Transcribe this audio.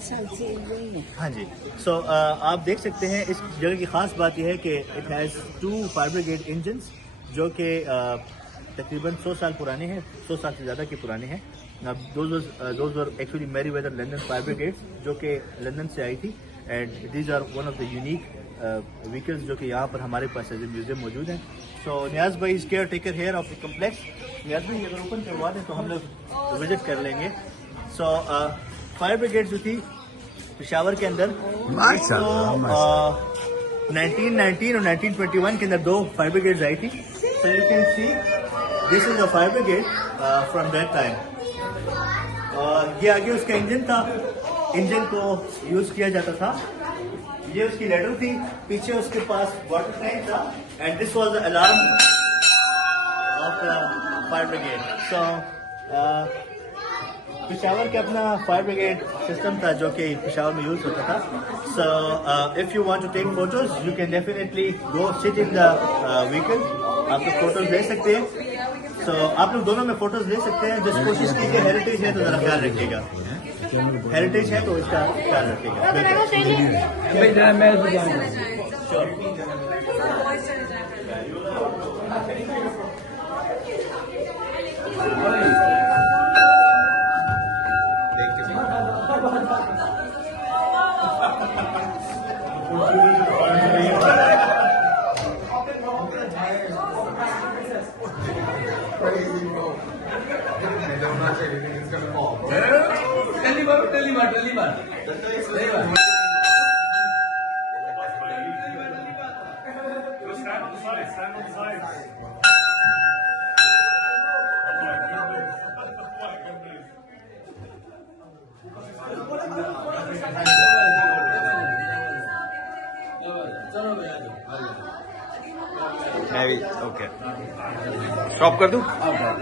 साल से यही है। हाँ जी। सो आप देख सकते हैं इस जगह की ख़ास बात यह है कि it has 2 fire brigade engines जो कि तकरीबन 100 साल पुराने हैं, 100 साल से ज़्यादा के पुराने हैं। Those were actually Merryweather London fire brigades जो कि लंदन से आई थी and these are one of the unique vehicles जो कि यहाँ पर हमारे पास एज ए म्यूजियम मौजूद हैं। सो नियाज भाई is caretaker here of the complex. Niyaz भाई अगर ओपन करवा दें तो हम लोग विजिट कर लेंगे। सो फायर ब्रिगेड जो थी पेशावर के अंदर 1919 और 1921 के अंदर 2 फायर ब्रिगेड्स आई थी। So you can see this is a fire brigade from that time. और ये आगे उसका इंजन था, इंजन को यूज किया जाता था। ये उसकी लेडर थी, पीछे उसके पास वाटर टैंक था and this was the alarm of the fire brigade. So Peshawar के अपना फायर ब्रिगेड सिस्टम था जो कि पेशावर में यूज होता था। So if you want to take photos you can definitely go sit in the vehicle, आप लोग फोटोज ले सकते हैं। सो आप लोग दोनों में फोटोज ले सकते हैं। जिस कोशिश की कि हेरिटेज है तो जरा ख्याल रखिएगा, हेरिटेज है तो इसका ख्याल रखिएगा। मैं भी ओके स्टॉप कर दूं।